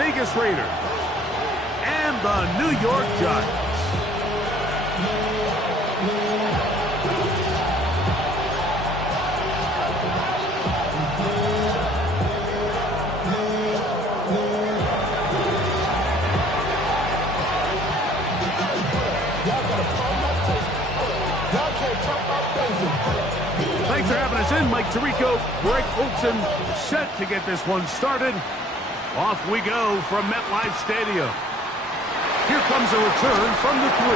Vegas Raiders and the New York Giants. Thanks for having us in, Mike Tirico. Greg Olson set to get this one started. Off we go from MetLife Stadium. Here comes a return from the 3.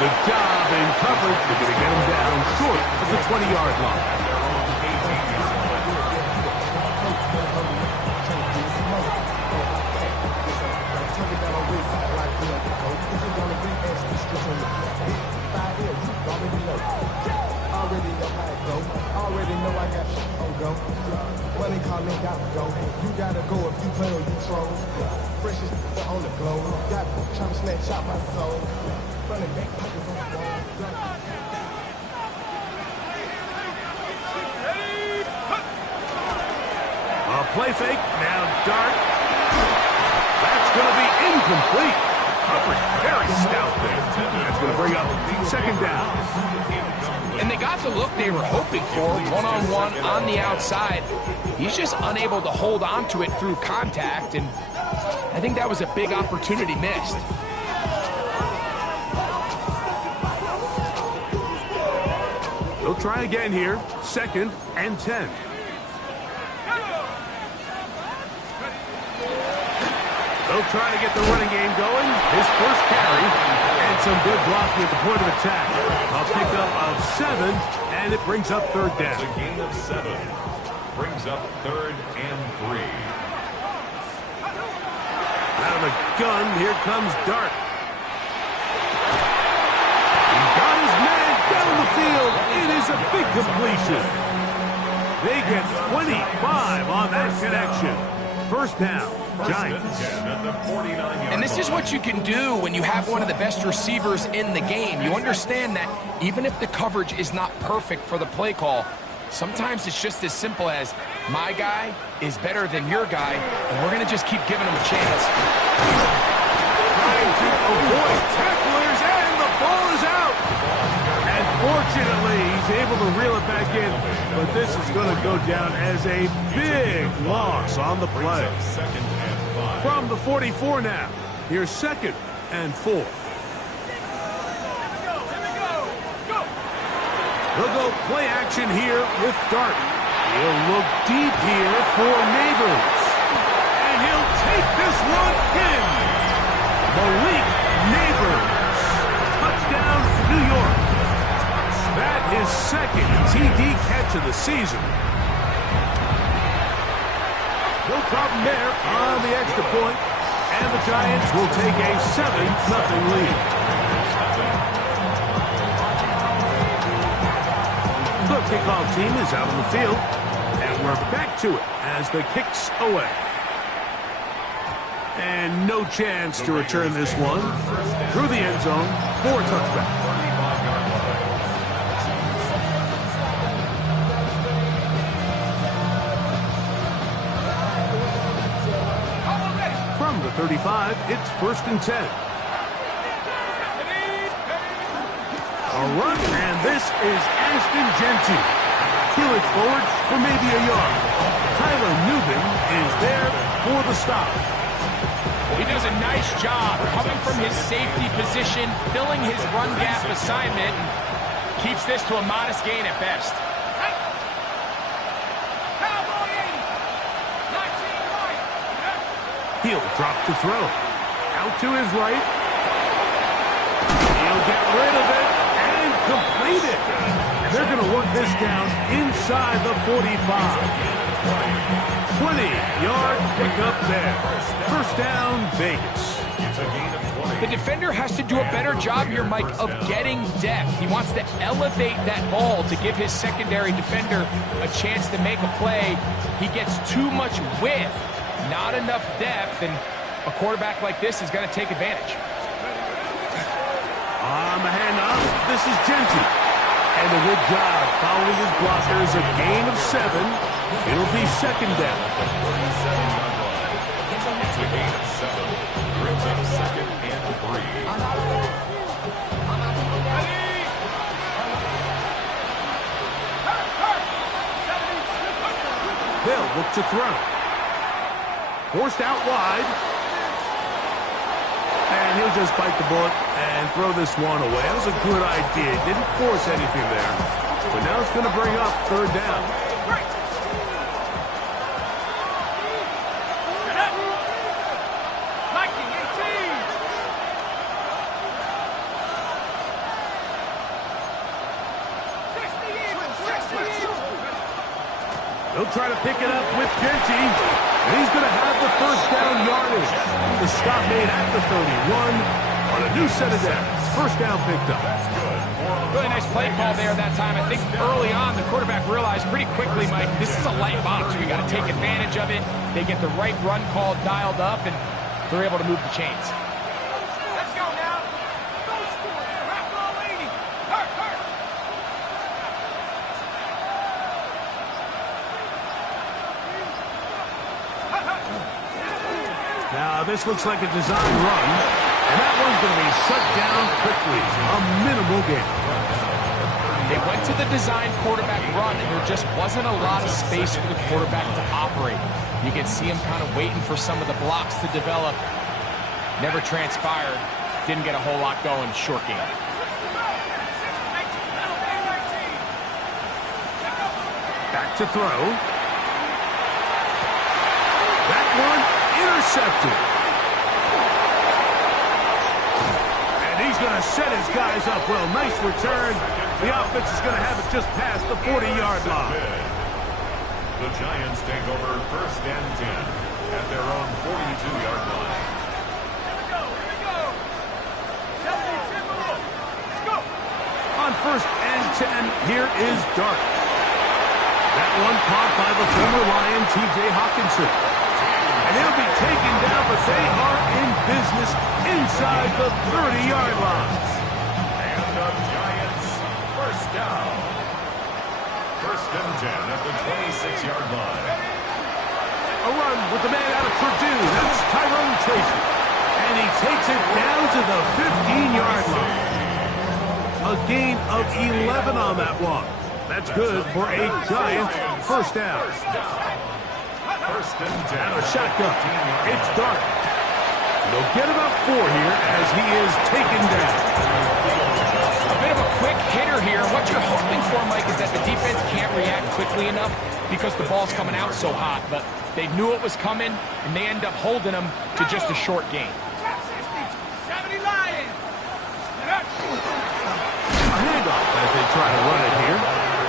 Good job in coverage. They're going to get him down short of the 20-yard line. Already know I got shit on go. Money calling, gotta go. You gotta go if you play or you troll. Precious on the globe. Got trying to snatch out my soul. Running back pockets on the wall. A play fake, now Dart. That's going to be incomplete. Coverage very stout there. That's going to bring up second down. And they got the look they were hoping for, one-on-one on the outside. He's just unable to hold on to it through contact, and I think that was a big opportunity missed. They'll try again here, 2nd and 10. They'll try to get the running game going. His first carry, and some good blocking at the point of attack. A pickup of 7, and it brings up third down. It's a gain of 7. Brings up 3rd and 3. Out of the gun, here comes Dart. He got his man down the field. It is a big completion. They get 25 on that connection. First down, Giants. And this is what you can do when you have one of the best receivers in the game. You understand that even if the coverage is not perfect for the play call, sometimes it's just as simple as my guy is better than your guy, and we're going to just keep giving him a chance. Trying to avoid tacklers, and the ball is out. And fortunately, he's able to reel it back in, but this is going to go down as a big loss on the play. From the 44 now, here's 2nd and 4. They'll go play action here with Dart. He'll look deep here for Neighbors. And he'll take this one in. Malik Neighbors. Touchdown, New York. That is 2nd TD catch of the season. No problem there on the extra point. And the Giants will take a 7-0 lead. The kickoff team is out on the field. And we're back to it as the kick's away. And no chance to return this one through the end zone for a touchback. From the 35, it's 1st and 10. A run, and this is Ashton Jeanty. Peel it forward for maybe a yard. Tyler Nubin is there for the stop. He does a nice job coming from his safety position, filling his run gap assignment, and keeps this to a modest gain at best. He'll drop to throw. Out to his right. He'll get rid of it and complete it. And they're going to work this down inside the 45. 20-yard pickup there. First down, Vegas. The defender has to do a better job here, Mike, of getting depth. He wants to elevate that ball to give his secondary defender a chance to make a play. He gets too much width, not enough depth, and a quarterback like this is going to take advantage. On the handoff, this is Jeanty. And a good job following his blockers, a gain of 7. It'll be 2nd down. look to throw. Forced out wide. And he'll just bite the bullet and throw this one away. That was a good idea. Didn't force anything there. But now it's going to bring up third down. He'll try to pick it up with Genty. And he's going to have the first down yardage. The stop made at the 31 on a new set of downs. First down picked up. Really nice play call there that time. I think early on the quarterback realized pretty quickly, Mike, this is a light box. We got to take advantage of it. They get the right run call dialed up, and they're able to move the chains. Let's go now. Go score. Rock roll 80. Hurt, hurt. Now this looks like a design run, and that one's going to be shut down quickly. A minimal gain. They went to the design quarterback run, and there just wasn't a lot of space for the quarterback to operate. You can see him kind of waiting for some of the blocks to develop. Never transpired. Didn't get a whole lot going. Short game. Back to throw. That one intercepted. And he's going to set his guys up well. Nice return. The offense is going to have it just past the 40-yard line. The Giants take over first and 10 at their own 42-yard line. On first and 10, here is Dart. That one caught by the former Lion, T.J. Hawkinson. And he'll be taken down, but they are in business inside the 30-yard line. And the Giants first down. First and 10 at the 26-yard line. A run with the man out of Purdue. That's Tyrone Tracy. And he takes it down to the 15-yard line. A gain of 11 on that one. That's good for a Giant first down. First and 10. And a shotgun. It's Dart. They'll get about 4 here as he is taken down. A bit of a quick hitter here. What you're hoping for, Mike, is that the defense can't react quickly enough because the ball's coming out so hot. But they knew it was coming, and they end up holding them to just a short gain. Top 60. 70 Lions. A handoff as they try to run it here.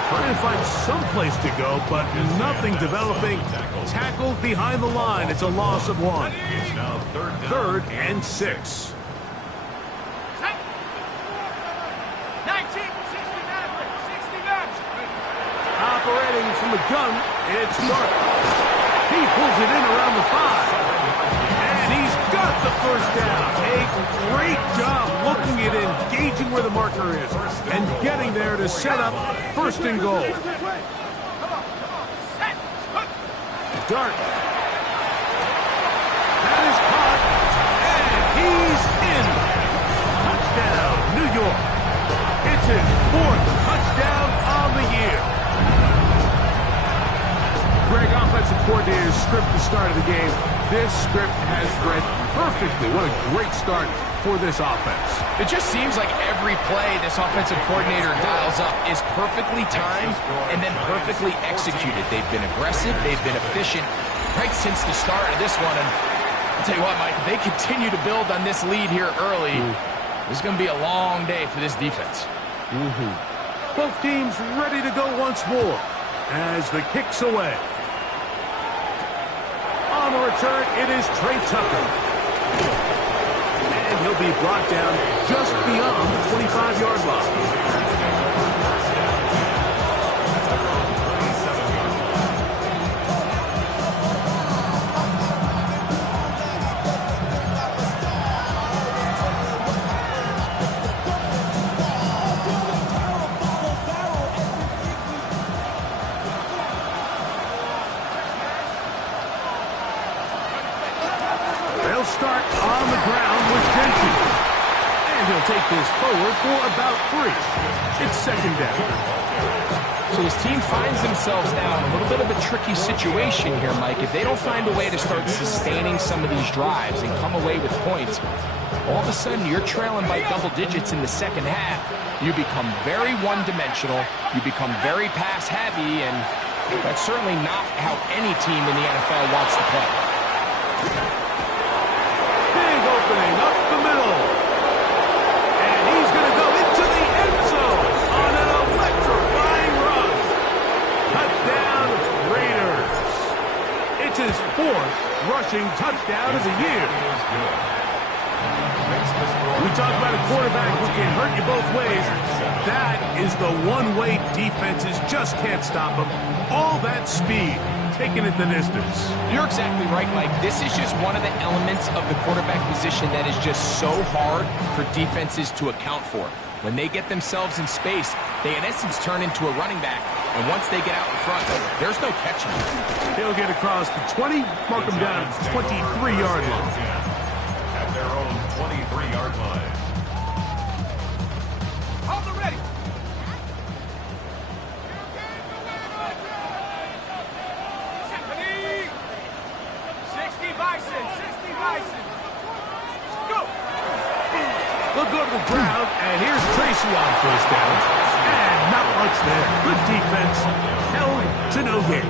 Trying to find some place to go, but nothing developing. Tackled behind the line. It's a loss of 1. It's now Third and 6. 19, 69. Operating from the gun, it's Dart. He pulls it in around the 5. And he's got the first down. A great job looking at engaging where the marker is and getting there to set up first and goal. Dart. That is caught. And he's in. Touchdown, New York. It's his 4th touchdown on the year. Greg, offensive coordinator's script the start of the game. This script has read perfectly. What a great start for this offense. It just seems like every play this offensive coordinator dials up is perfectly timed and then perfectly executed. They've been aggressive. They've been efficient right since the start of this one. And I'll tell you what, Mike, they continue to build on this lead here early. This is going to be a long day for this defense. Both teams ready to go once more as the kick's away. On the return, it is Trey Tucker. And he'll be brought down just beyond the 25-yard line. They'll start on the ground with Genty. And he'll take this forward for about 3. It's second down. So his team finds themselves now in a little bit of a tricky situation here, Mike. If they don't find a way to start sustaining some of these drives and come away with points, all of a sudden you're trailing by double digits in the second half. You become very one-dimensional, you become very pass-heavy, and that's certainly not how any team in the NFL wants to play. Big opening up the middle. And he's going to go into the end zone on an electrifying run. Touchdown, Raiders. It's his 4th rushing touchdown of the year. We talk about a quarterback who can hurt you both ways. That is the one way defenses just can't stop him. All that speed, taking it the distance. You're exactly right, Mike. This is just one of the elements of the quarterback position that is just so hard for defenses to account for. When they get themselves in space, they in essence turn into a running back. And once they get out in front, there's no catching. He'll get across the 20, mark him down at the 23-yard line. At their own 23-yard line. Hold it ready. 60 Bison, 60 Bison. Go. They'll go to the ground, and here's Tracy on first down. And not much there. Good defense. Held to no gain.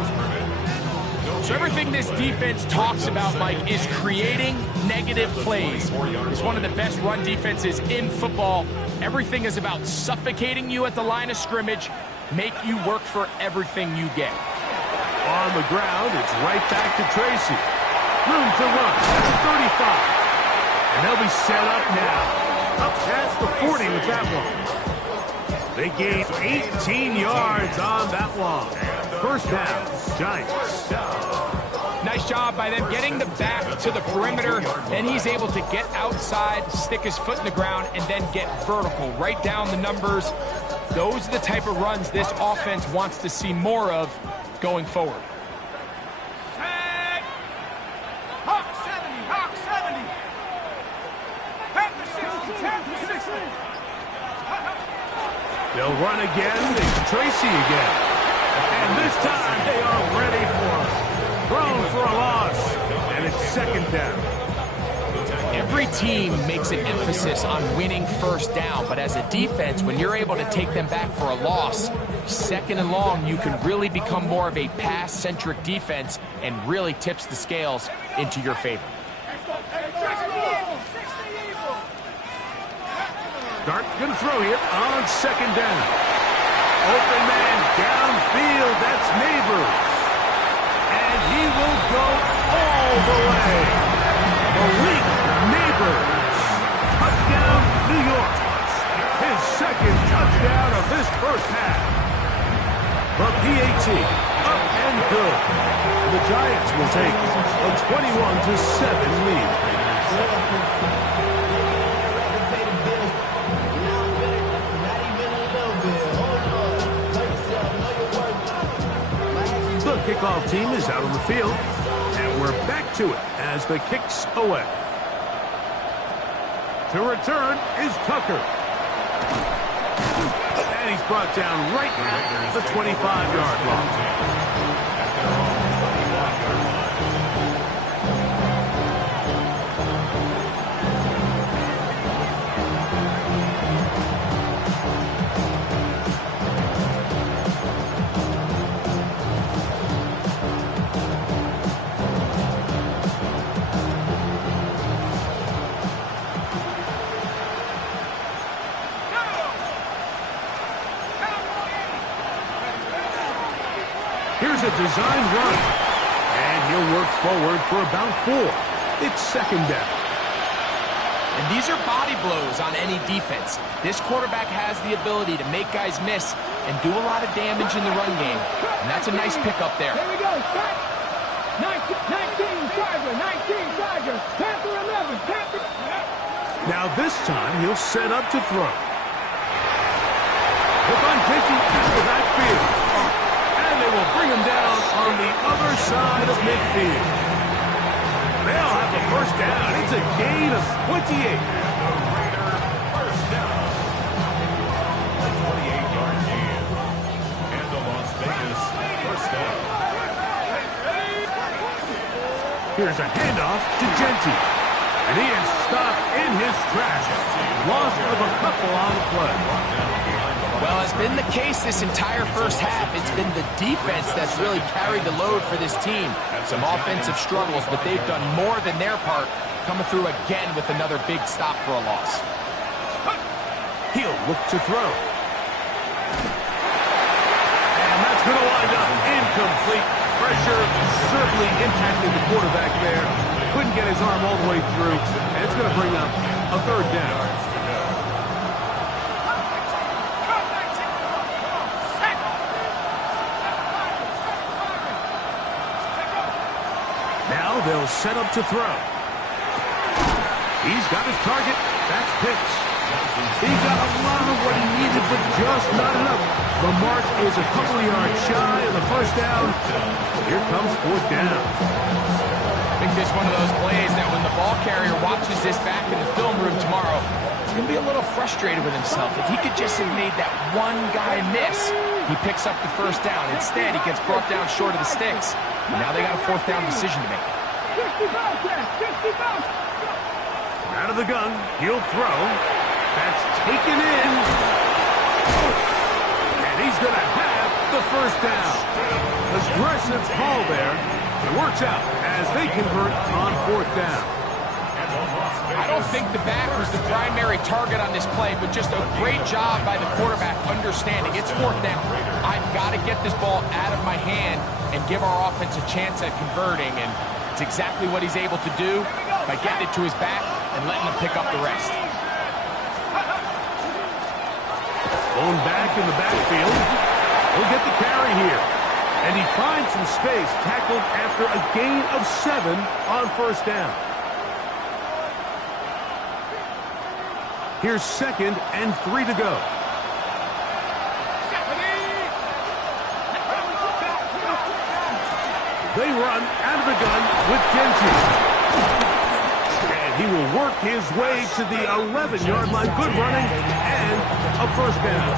So everything this defense talks about, Mike, is creating negative plays. It's one of the best run defenses in football. Everything is about suffocating you at the line of scrimmage, make you work for everything you get. On the ground, it's right back to Tracy. Room to run at the 35. And they'll be set up now. Up past the 40 with that one. They gained 18 yards on that one. First down, Giants. Nice job by them getting the back to the perimeter. Then he's able to get outside, stick his foot in the ground, and then get vertical. Right down the numbers. Those are the type of runs this offense wants to see more of going forward. Hawk 70, Hawk 70. Panther 60, Panther 60. They'll run again. It's Tracy again. And this time they are ready for it. Thrown for a loss. And it's second down. Every team makes an emphasis on winning first down, but as a defense, when you're able to take them back for a loss, second and long, you can really become more of a pass-centric defense and really tips the scales into your favor. Dart going to throw here on second down. Open man downfield. That's Neighbors. And he will go all the way. Malik Neighbors. Touchdown, New York. His second touchdown of this first half. The PAT up and good. The Giants will take a 21-7 lead. The kickoff team is out on the field, and we're back to it as the kick's away. To return is Tucker. And he's brought down right at the 25-yard line. Here's a designed run. And he'll work forward for about 4. It's second down. And these are body blows on any defense. This quarterback has the ability to make guys miss and do a lot of damage in the run game. And that's a nice pickup there. Here we go, back. 19 Charger. Panther 11, Panther. Now this time he'll set up to throw. Hook on pitching out the backfield. And they will bring him down on the other side of midfield. They'll have a first down. It's a gain of 28. down. A 28-yard gain. And the Las Vegas first down. Here's a handoff to Genty. And he is stopped in his tracks. Loss of a couple on the play. Well, it's been the case this entire first half. It's been the defense that's really carried the load for this team. Some offensive struggles, but they've done more than their part, coming through again with another big stop for a loss. He'll look to throw. And that's going to wind up incomplete. Pressure certainly impacted the quarterback there. Couldn't get his arm all the way through, and it's going to bring up a third down. Now they'll set up to throw. He's got his target. That's Pitts. He got a lot of what he needed, but just not enough. The mark is a couple of yards shy of the first down. Here comes fourth down. I think this is one of those plays that when the ball carrier watches this back in the film room tomorrow, he's going to be a little frustrated with himself. If he could just have made that one guy miss, he picks up the first down. Instead, he gets brought down short of the sticks. And now they got a fourth down decision to make. 60 Out of the gun, he'll throw. That's taken in. And he's going to have the first down. Aggressive call there. It works out as they convert on fourth down. I don't think the back was the primary target on this play, but just a great job by the quarterback understanding. It's fourth down. I've got to get this ball out of my hand and give our offense a chance at converting. And it's exactly what he's able to do by getting it to his back and letting him pick up the rest. Thrown back in the backfield. He'll get the carry here. And he finds some space, tackled after a gain of 7 on first down. Here's 2nd and 3 to go. They run out of the gun with Genty. And he will work his way to the 11-yard line. Good running and a first down.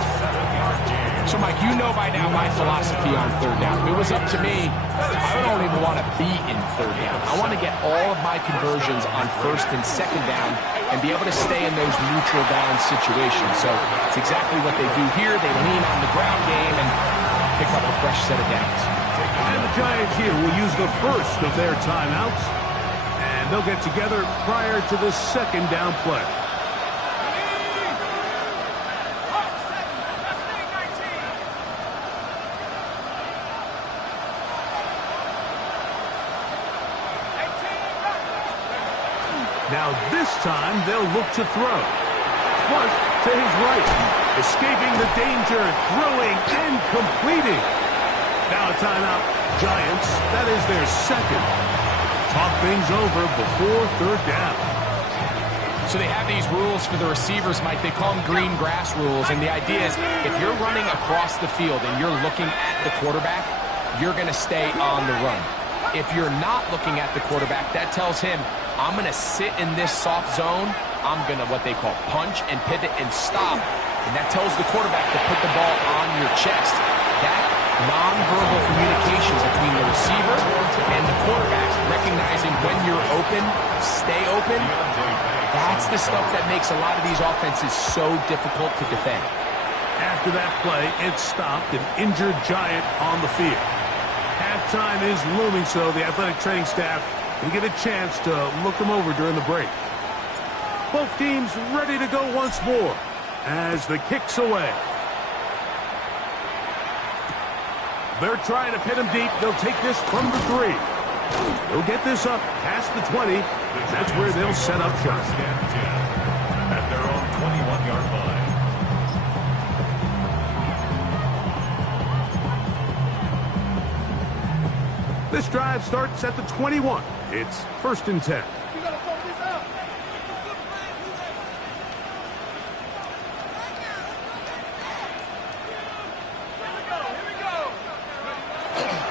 So, Mike, you know by now my philosophy on third down. If it was up to me, I don't even want to be in third down. I want to get all of my conversions on first and second down and be able to stay in those neutral down situations. So it's exactly what they do here. They lean on the ground game and pick up a fresh set of downs. And the Giants here will use the first of their timeouts. And they'll get together prior to the second down play. Now this time they'll look to throw. Flush to his right. Escaping the danger, throwing and completing. Now a timeout. Giants, that is their second. Talk things over before third down. So they have these rules for the receivers, Mike. They call them green grass rules. And the idea is if you're running across the field and you're looking at the quarterback, you're going to stay on the run. If you're not looking at the quarterback, that tells him, I'm going to sit in this soft zone. I'm going to what they call punch and pivot and stop. And that tells the quarterback to put the ball on your chest. That nonverbal communication between the receiver and the quarterback, recognizing when you're open, stay open, that's the stuff that makes a lot of these offenses so difficult to defend. After that play, it stopped an injured Giant on the field. Halftime is looming, so the athletic training staff can get a chance to look them over during the break. Both teams ready to go once more as the kick's away. They're trying to pin him deep. They'll take this from the 3. They'll get this up past the 20. That's where they'll set up shop. At their own 21-yard line. This drive starts at the 21. It's 1st and 10.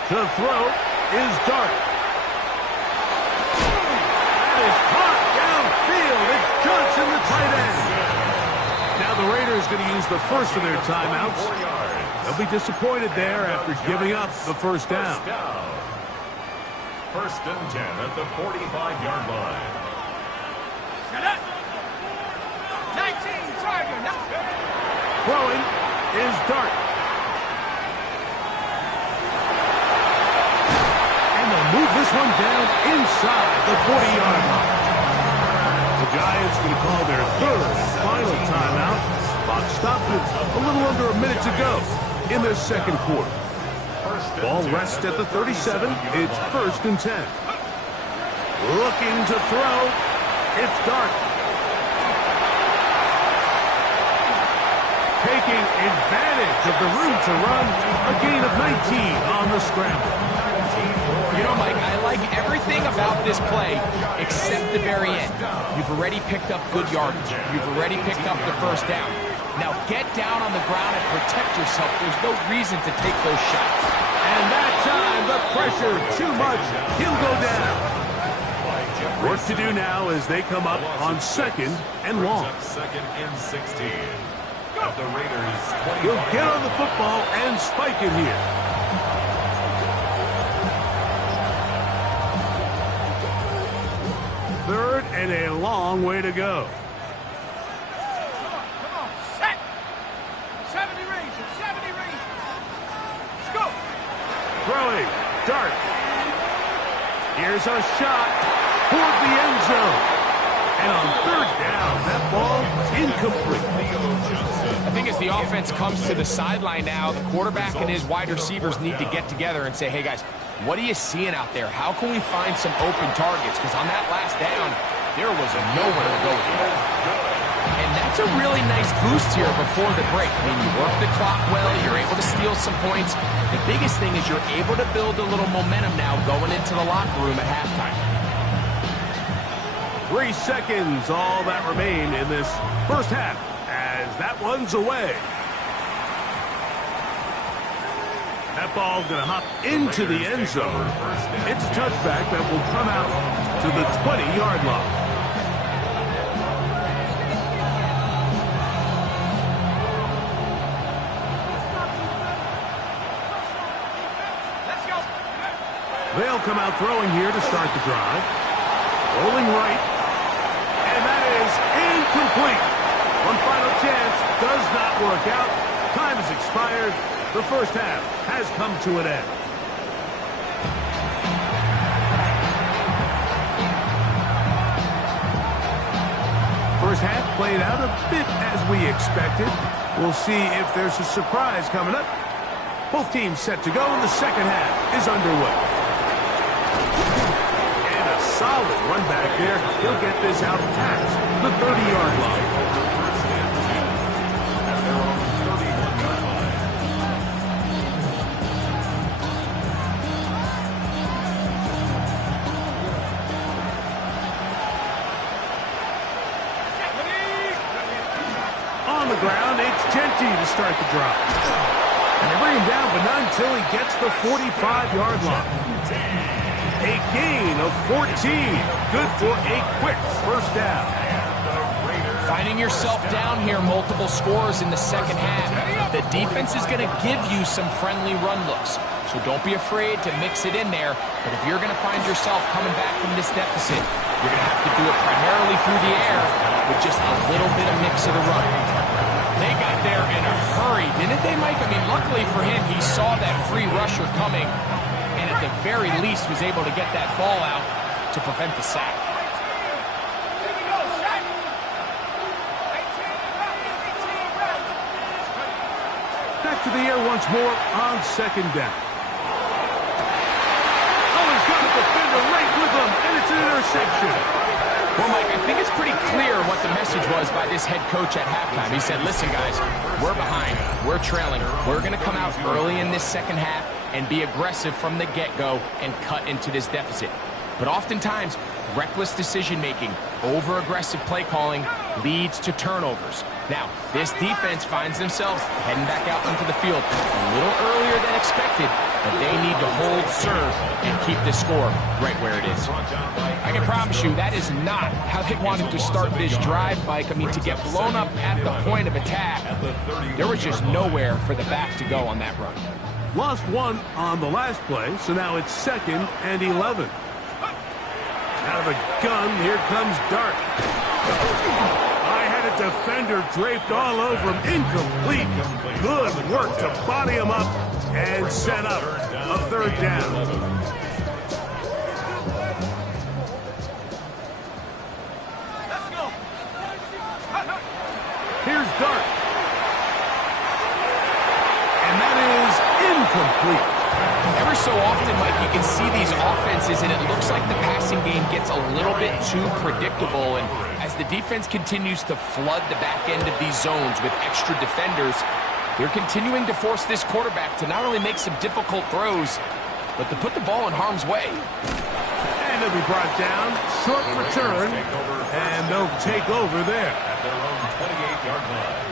To throw is Dart. That is caught downfield. It's Johnson, the tight end. going to use the first of their timeouts. They'll be disappointed there after giving up the first down. First and 10 at the 45-yard line. Set up. 19, Charger. Throwing is Dart. And they'll move this one down inside the 40-yard line. The Giants going to call their third and final timeout. Clock stops with a little under a minute to go in this second quarter. Ball rests at the 37. It's first and 10. Looking to throw. It's Dart. Taking advantage of the room to run. A gain of 19 on the scramble. You know, Mike, I like everything about this play except the very end. You've already picked up good yardage. You've already picked up the first down. Now get down on the ground and protect yourself. There's no reason to take those shots. And that time, the pressure too much. He'll go down. Work to do now as they come up on second and long. Second and 16. At the Raiders 20. He'll get on the football and spike it here. Third and a long way to go. Come on, set. 70 range, 70 range. Let's go. Throwing, Dart. Here's a shot toward the end zone. And on third down, that ball incomplete. I think as the offense comes to the sideline now, the quarterback and his wide receivers need to get together and say, hey, guys, what are you seeing out there? How can we find some open targets? Because on that last down, there was nowhere to go here. And that's a really nice boost here before the break. I mean, you work the clock well. You're able to steal some points. The biggest thing is you're able to build a little momentum now going into the locker room at halftime. 3 seconds, all that remain in this first half as that one's away. That ball going to hop into the end zone. It's a touchback that will come out to the 20-yard line. Let's go. They'll come out throwing here to start the drive. Rolling right. And that is incomplete. One final chance does not work out. Time has expired. The first half has come to an end. First half played out a bit as we expected. We'll see if there's a surprise coming up. Both teams set to go, and the second half is underway. And a solid run back there. He'll get this out past the 30-yard line. On the ground, it's Genty to start the drive. And they bring him down, but not until he gets the 45-yard line. A gain of 14. Good for a quick first down. Finding yourself down here, multiple scores in the second half. The defense is going to give you some friendly run looks. So don't be afraid to mix it in there. But if you're going to find yourself coming back from this deficit, you're going to have to do it primarily through the air with just a little bit of mix of the run. They got there in a hurry, didn't they, Mike? I mean, luckily for him, he saw that free rusher coming, and at the very least was able to get that ball out to prevent the sack. Here we go, set. 18 round. Back to the air once more on second down. Oh, he's got a defender right with him, and it's an interception. Well, Mike, I think it's pretty clear what the message was by this head coach at halftime. He said, listen, guys, we're behind. We're trailing. We're going to come out early in this second half and be aggressive from the get-go and cut into this deficit. But oftentimes, reckless decision-making, over-aggressive play calling leads to turnovers. Now, this defense finds themselves heading back out into the field a little earlier than expected, but they need to hold serve and keep this score right where it is. I can promise you that is not how they wanted to start this drive, Mike. I mean, to get blown up at the point of attack, there was just nowhere for the back to go on that run. Lost one on the last play, so now it's 2nd and 11. Out of the gun, here comes Dart. I had a defender draped all over him. Incomplete. Good work to body him up and set up a 3rd down. Let's go. Here's Dart. And that is incomplete. Every so often, Mike, you can see these offenses, and it looks like the passing game gets a little bit too predictable. And as the defense continues to flood the back end of these zones with extra defenders, they're continuing to force this quarterback to not only make some difficult throws, but to put the ball in harm's way. And it'll be brought down. Short return. And they'll take over there. At their own 28-yard line.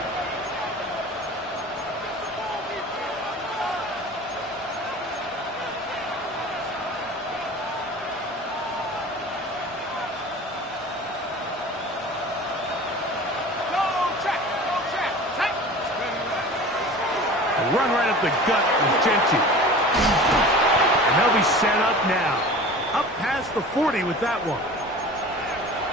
Run right up the gut with Genty. And they'll be set up now. Up past the 40 with that one.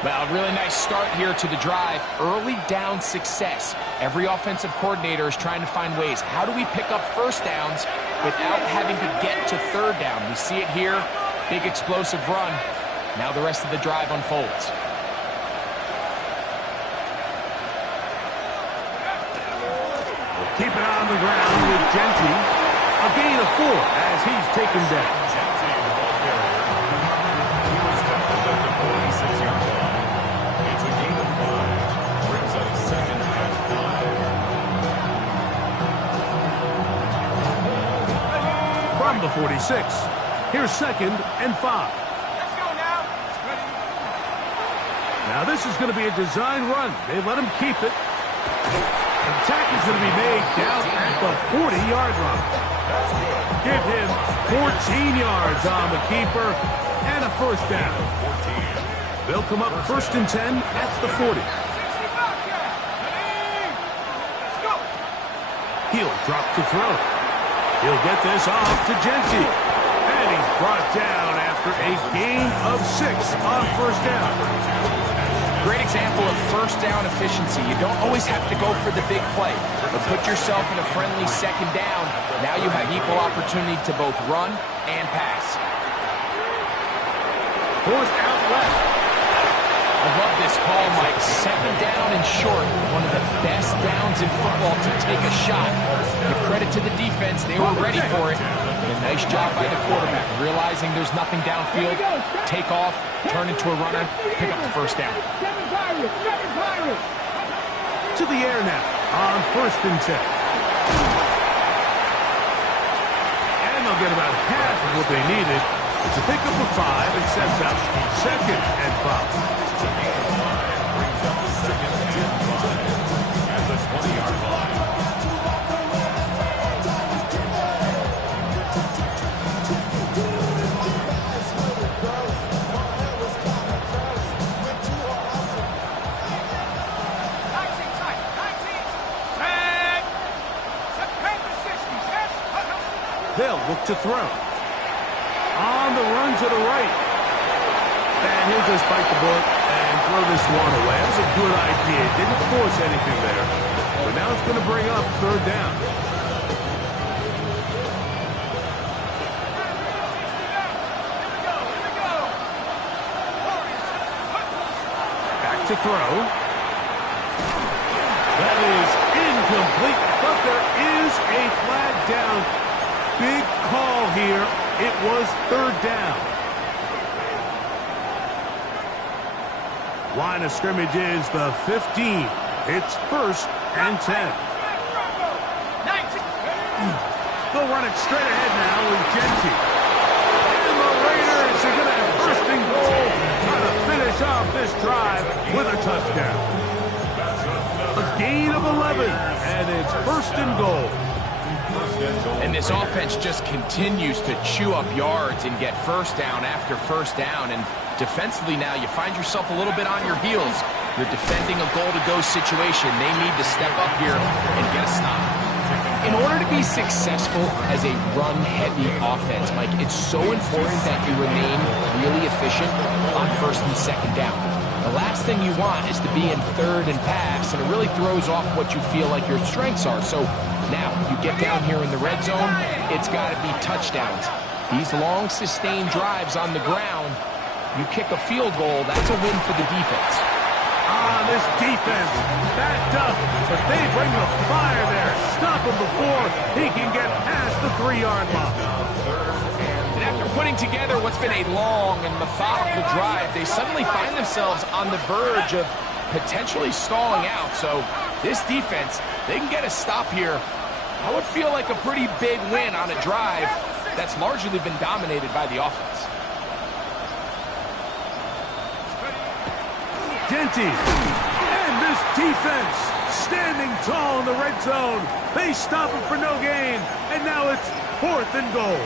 Well, a really nice start here to the drive. Early down success. Every offensive coordinator is trying to find ways. How do we pick up first downs without having to get to 3rd down? We see it here. Big explosive run. Now the rest of the drive unfolds. Keep it on the ground with Genty. A gain of 4 as he's taken down. Genty, the ball carrier. He was tackled at the 46-yard line. It's a gain of 5. Brings up 2nd and 5. From the 46. Here's 2nd and 5. Let's go now. Now this is going to be a design run. They let him keep it. The tackle's going to be made down at the 40-yard line. Give him 14 yards on the keeper and a 1st down. They'll come up 1st and 10 at the 40. He'll drop to throw. He'll get this off to Genty. And he's brought down after a gain of 6 on 1st down. Great example of 1st down efficiency. You don't always have to go for the big play, but put yourself in a friendly 2nd down. Now you have equal opportunity to both run and pass. Forced out left. I love this call, Mike. 2nd down and short. One of the best downs in football to take a shot. Give credit to the defense. They were ready for it. And a nice job by the quarterback. Realizing there's nothing downfield, take off, turn into a runner, pick up the 1st down. To the air now on 1st and 10. And they'll get about half of what they needed. It's a pickup of 5 and sets up 2nd and 5. Brings up 2nd and 5 at the 20-yard line. They'll look to throw. On the run to the right. And he'll just bite the bullet and throw this one away. That was a good idea. Didn't force anything there. But now it's going to bring up 3rd down. Back to throw. That is incomplete, but there is a flag down. Big call here. It was 3rd down. Line of scrimmage is the 15. It's 1st and 10. They'll run it straight ahead now with Genty. And the Raiders are going to have 1st and goal. Trying to finish off this drive with a touchdown. A gain of 11, and it's 1st and goal. First and goal. And this offense just continues to chew up yards and get first down after first down. And defensively now, you find yourself a little bit on your heels. You're defending a goal-to-go situation. They need to step up here and get a stop. In order to be successful as a run-heavy offense, Mike, it's so important that you remain really efficient on first and second down. The last thing you want is to be in third and pass, and it really throws off what you feel like your strengths are. So now you get down here in the red zone, it's got to be touchdowns. These long, sustained drives on the ground, you kick a field goal, that's a win for the defense. This defense backed up, but they bring the fire there. Stop him before he can get past the 3-yard line. And after putting together what's been a long and methodical drive, they suddenly find themselves on the verge of potentially stalling out. So this defense, they can get a stop here. I would feel like a pretty big win on a drive that's largely been dominated by the offense. Denty, and this defense standing tall in the red zone. They stop him for no gain, and now it's 4th and goal.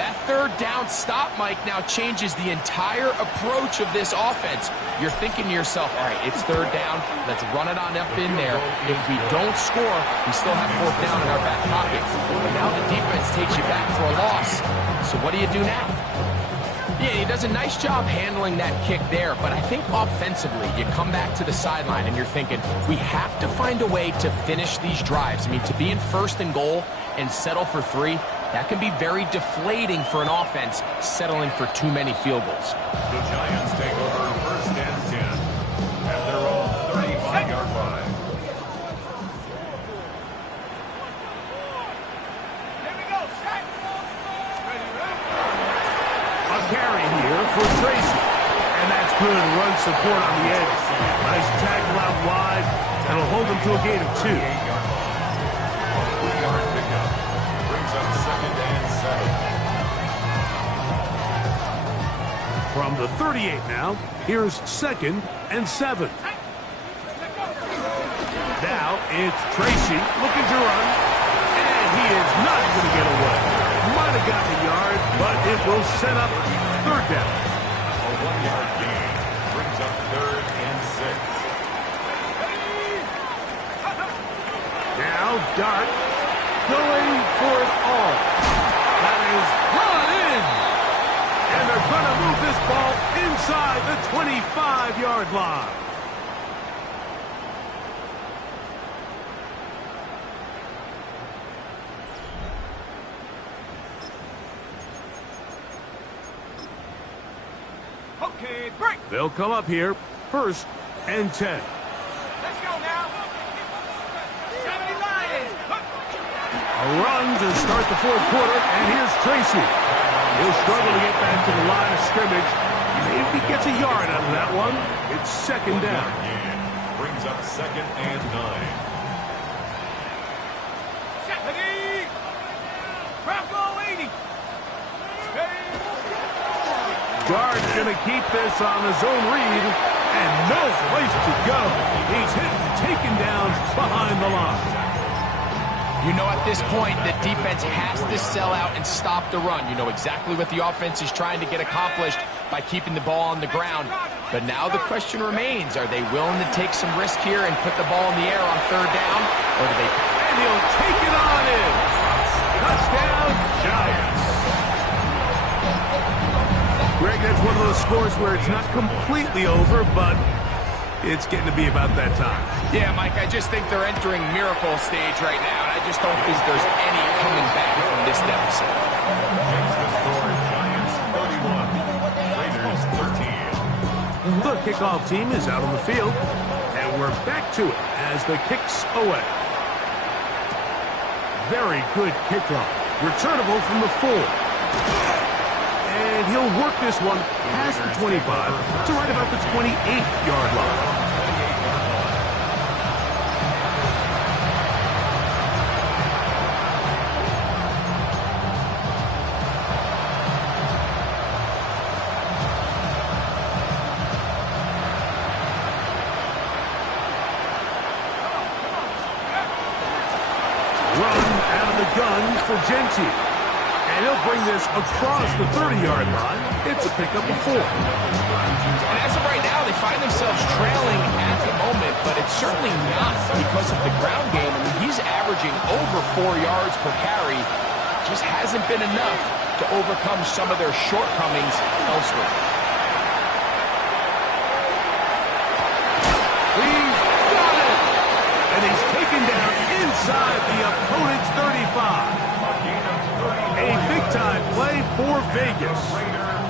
That third down stop, Mike, now changes the entire approach of this offense. You're thinking to yourself, all right, it's third down. Let's run it on up in there. If we don't score, we still have 4th down in our back pocket. But now the defense takes you back for a loss. So what do you do now? Yeah, he does a nice job handling that kick there, but I think offensively, you come back to the sideline and you're thinking, we have to find a way to finish these drives. I mean, to be in 1st and goal and settle for 3, that can be very deflating for an offense settling for too many field goals. The Giants take over first and 10 at their own 35-yard line. Here we go, set. A carry here for Tracy. And that's good run support on the edge. Nice tackle out wide. That'll hold them to a gain of 2. 3-yard pickup brings up 2nd and 7. From the 38 now, here's 2nd and 7. Now it's Tracy looking to run. And he is not going to get away. Might have gotten a yard, but it will set up 3rd down. A 1-yard gain brings up 3rd and 6. Now Dart going for it all. That is brought in. And they're going to move this ball inside the 25-yard line. Okay, break. They'll come up here, 1st and 10. Let's go now. 70 Lions. A run to start the 4th quarter, and here's Tracy. He'll struggle to get back to the line of scrimmage. Maybe gets a yard out of that one. It's 2nd down. Gain brings up 2nd and 9. Ready. Bronco 80. Guard's going to keep this on his own read, and no place to go. He's hit and taken down behind the line. You know, at this point, the defense has to sell out and stop the run. You know exactly what the offense is trying to get accomplished by keeping the ball on the ground. But now the question remains, are they willing to take some risk here and put the ball in the air on 3rd down? Or do they... And he'll take it on in. Touchdown, Giants. Greg, that's one of those scores where it's not completely over, but it's getting to be about that time. Yeah, Mike, I just think they're entering miracle stage right now, and I just don't think there's any coming back from this deficit. Makes the score Giants 31, Raiders 13. The kickoff team is out on the field, and we're back to it as the kick's away. Very good kickoff. Returnable from the 4. And he'll work this one past the 25 to right about the 28-yard line. gun for Genty. And he'll bring this across the 30-yard line. It's a pickup of 4. And as of right now, they find themselves trailing at the moment, but it's certainly not because of the ground game. I mean, he's averaging over 4 yards per carry. Just hasn't been enough to overcome some of their shortcomings elsewhere. He's got it! And he's taken down inside the opponent's 35. A big-time play for Vegas.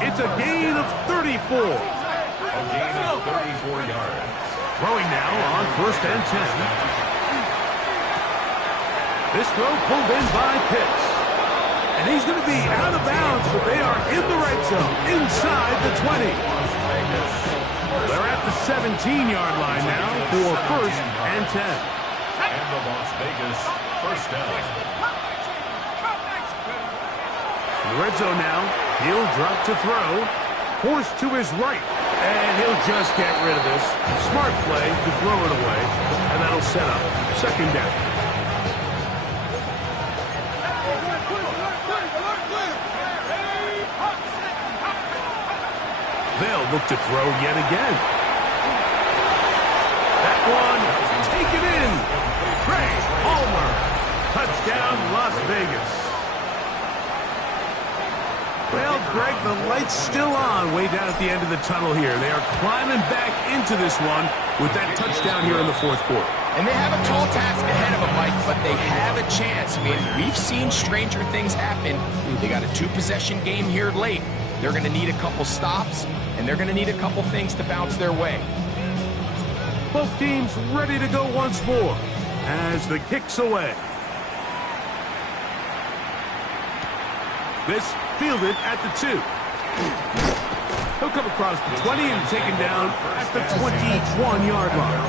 It's a gain of 34. A gain of 34 yards. Throwing now on 1st and 10. This throw pulled in by Pitts. And he's going to be out of bounds, but they are in the red zone, inside the 20. They're at the 17-yard line now for 1st and 10. And the Las Vegas first down. In the red zone now, he'll drop to throw, forced to his right, and he'll just get rid of this. Smart play to throw it away, and that'll set up 2nd down. They'll look to throw yet again. That one, take it in. Craig Palmer, touchdown Las Vegas. Well, Greg, the light's still on way down at the end of the tunnel here. They are climbing back into this one with that touchdown here in the 4th quarter. And they have a tall task ahead of them, Mike, but they have a chance. I mean, we've seen stranger things happen. They got a 2-possession game here late. They're going to need a couple stops, and they're going to need a couple things to bounce their way. Both teams ready to go once more as the kick's away. This fielded at the 2. He'll come across the 20 and taken down at the 21-yard line.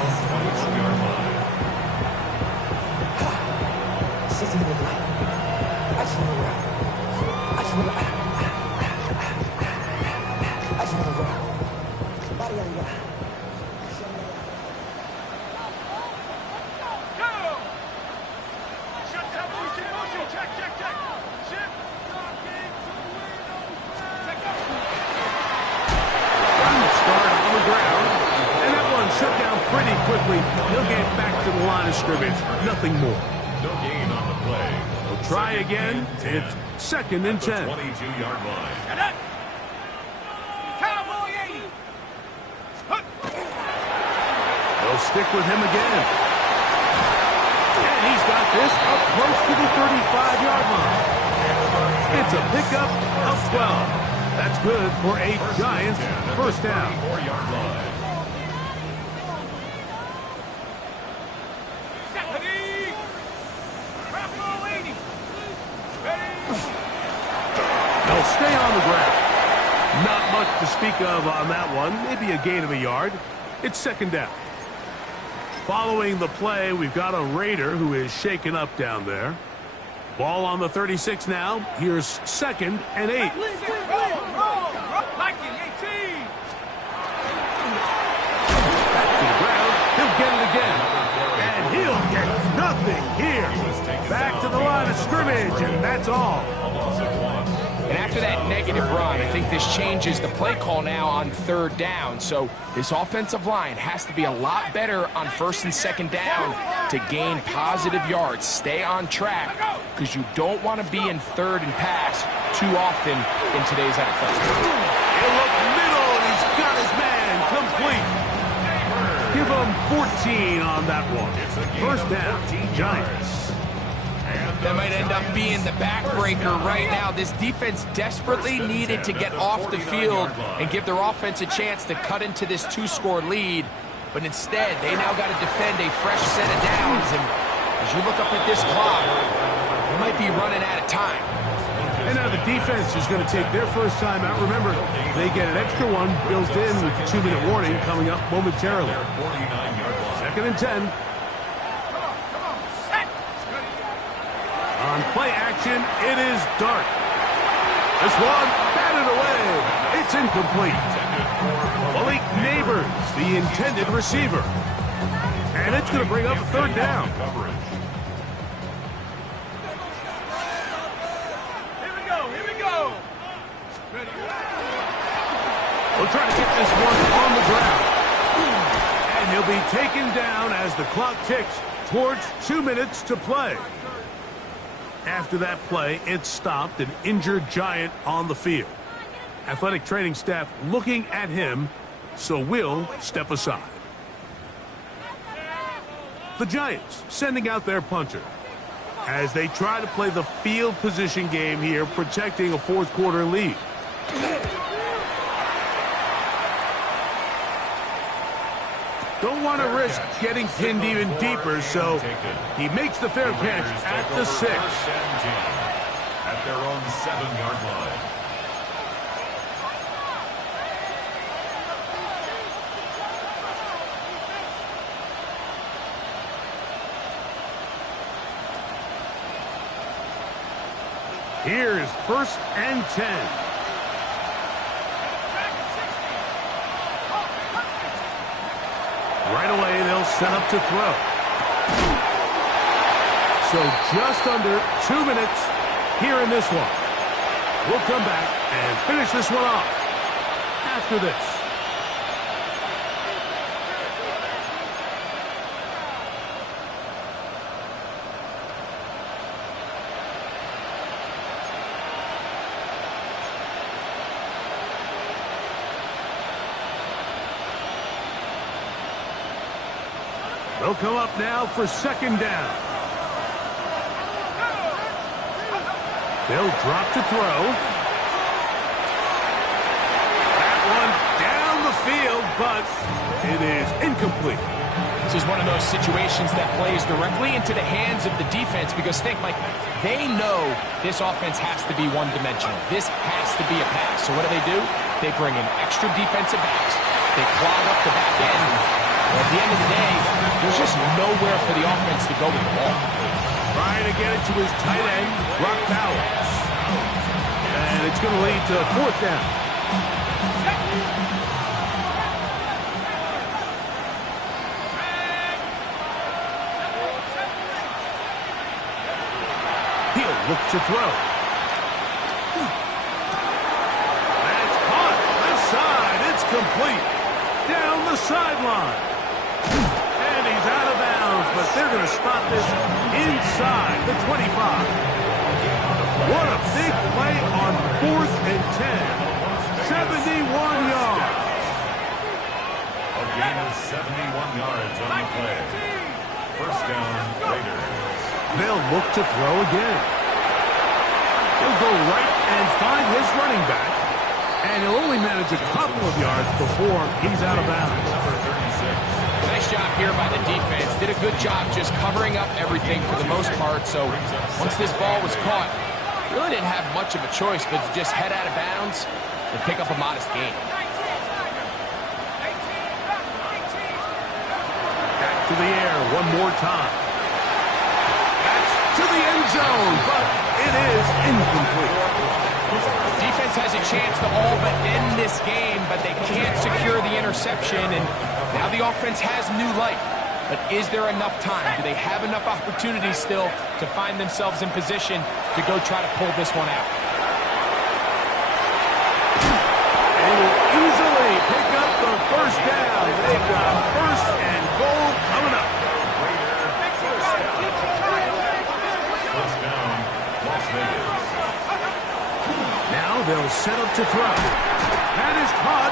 He'll get back to the line of scrimmage. Nothing more. No gain on the play. He'll try again. It's 2nd and 10. 22-yard line. Cowboy 80. They'll stick with him again. And he's got this up close to the 35-yard line. It's a pickup of 12. That's good for a Giants first down. 4-yard line. They'll stay on the ground. Not much to speak of on that one. Maybe a gain of a yard. It's 2nd down. Following the play, we've got a Raider who is shaken up down there. Ball on the 36 now. Here's 2nd and 8. Back to the ground. He'll get it again. And he'll get nothing here. Back to the line of scrimmage, and that's all. And after that negative run, I think this changes the play call now on 3rd down. So this offensive line has to be a lot better on 1st and 2nd down to gain positive yards. Stay on track because you don't want to be in 3rd and pass too often in today's NFL. He'll look middle, and he's got his man complete. Give him 14 on that one. 1st down, Giants. That might end up being the backbreaker right now. This defense desperately needed to get off the field and give their offense a chance to cut into this 2-score lead. But instead, they now got to defend a fresh set of downs. And as you look up at this clock, they might be running out of time. And now the defense is going to take their first time out. Remember, they get an extra one built in with the 2-minute warning coming up momentarily. 2nd and 10. On play action, it is Dart. This one batted away. It's incomplete. Malik Neighbors, the intended receiver. And it's going to bring up 3rd down. We'll try to get this one on the ground. And he'll be taken down as the clock ticks towards 2 minutes to play. After that play, it stopped an injured Giant on the field. Athletic training staff looking at him, so we'll step aside. The Giants sending out their punter as they try to play the field position game here, protecting a fourth quarter lead. Don't want to risk getting pinned even deeper, so he makes the fair catch at the 6. At their own 7-yard line. Here's 1st and 10. Right away, they'll set up to throw. So just under 2 minutes here in this one. We'll come back and finish this one off after this. They'll come up now for 2nd down. They'll drop to throw. That one down the field, but it is incomplete. This is one of those situations that plays directly into the hands of the defense because think, Mike, they know this offense has to be one-dimensional. This has to be a pass. So what do? They bring in extra defensive backs. They clog up the back end. At the end of the day, there's just nowhere for the offense to go with the ball. Trying to get it to his tight end, Brock Bowers. And it's going to lead to 4th down. He'll look to throw. That's caught. Left side. It's complete. Down the sideline. And he's out of bounds, but they're going to stop this inside the 25. What a big play on 4th and 10. 71 yards. A gain of 71 yards on the play. 1st down, Raiders. They'll look to throw again. He'll go right and find his running back, and he'll only manage a couple of yards before he's out of bounds. Number 36. Nice job here by the defense. Did a good job just covering up everything for the most part. So once this ball was caught, really didn't have much of a choice but to just head out of bounds and pick up a modest gain. Back to the air one more time. That's to the end zone, but it is incomplete. Defense has a chance to all but end this game, but they can't secure the interception, and now the offense has new life. But is there enough time? Do they have enough opportunities still to find themselves in position to go try to pull this one out? They will easily pick up the 1st down. They've got 1st and goal coming up. 1st down, Las Vegas. Now they'll set up to throw. That is caught,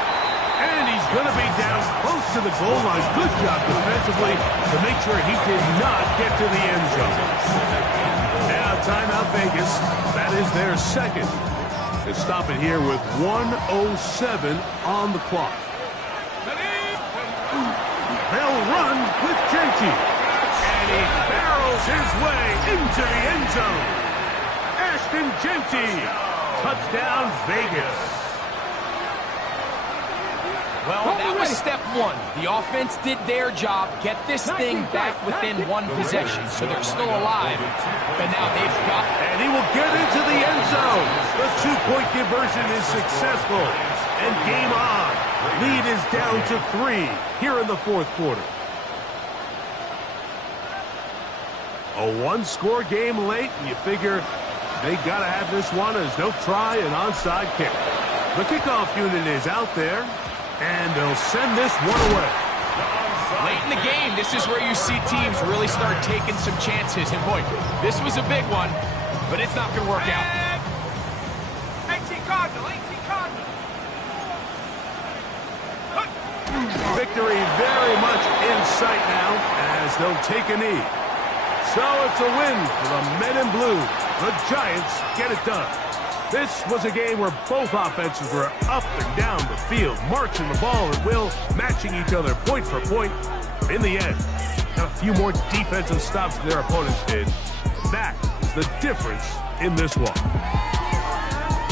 and he's going to be down close to the goal line. Good job defensively to make sure he did not get to the end zone. Now timeout Vegas. That is their 2nd. They stop it here with 1:07 on the clock. They'll run with Genty, and he barrels his way into the end zone. Ashton Genty. Touchdown, Vegas. Well, that was step 1. The offense did their job, get this thing back within one possession, so they're still alive. But now they've got... And he will get into the end zone. The 2-point conversion is successful. And game on. Lead is down to 3 here in the 4th quarter. A 1-score game late, and you figure they got to have this one as they'll try an onside kick. The kickoff unit is out there, and they'll send this one away. Late in the game, this is where you see teams really start taking some chances. And boy, this was a big one, but it's not going to work out. 18 Cardinal, 18 Cardinal. Victory very much in sight now as they'll take a knee. So it's a win for the men in blue. The Giants get it done. This was a game where both offenses were up and down the field, marching the ball at will, matching each other point for point. In the end, got a few more defensive stops than their opponents did. That is the difference in this one.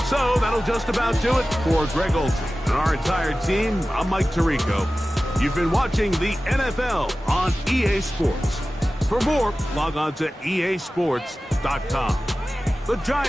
So that'll just about do it for Greg Olsen and our entire team. I'm Mike Tirico. You've been watching the NFL on EA Sports. For more, log on to easports.com. The Giants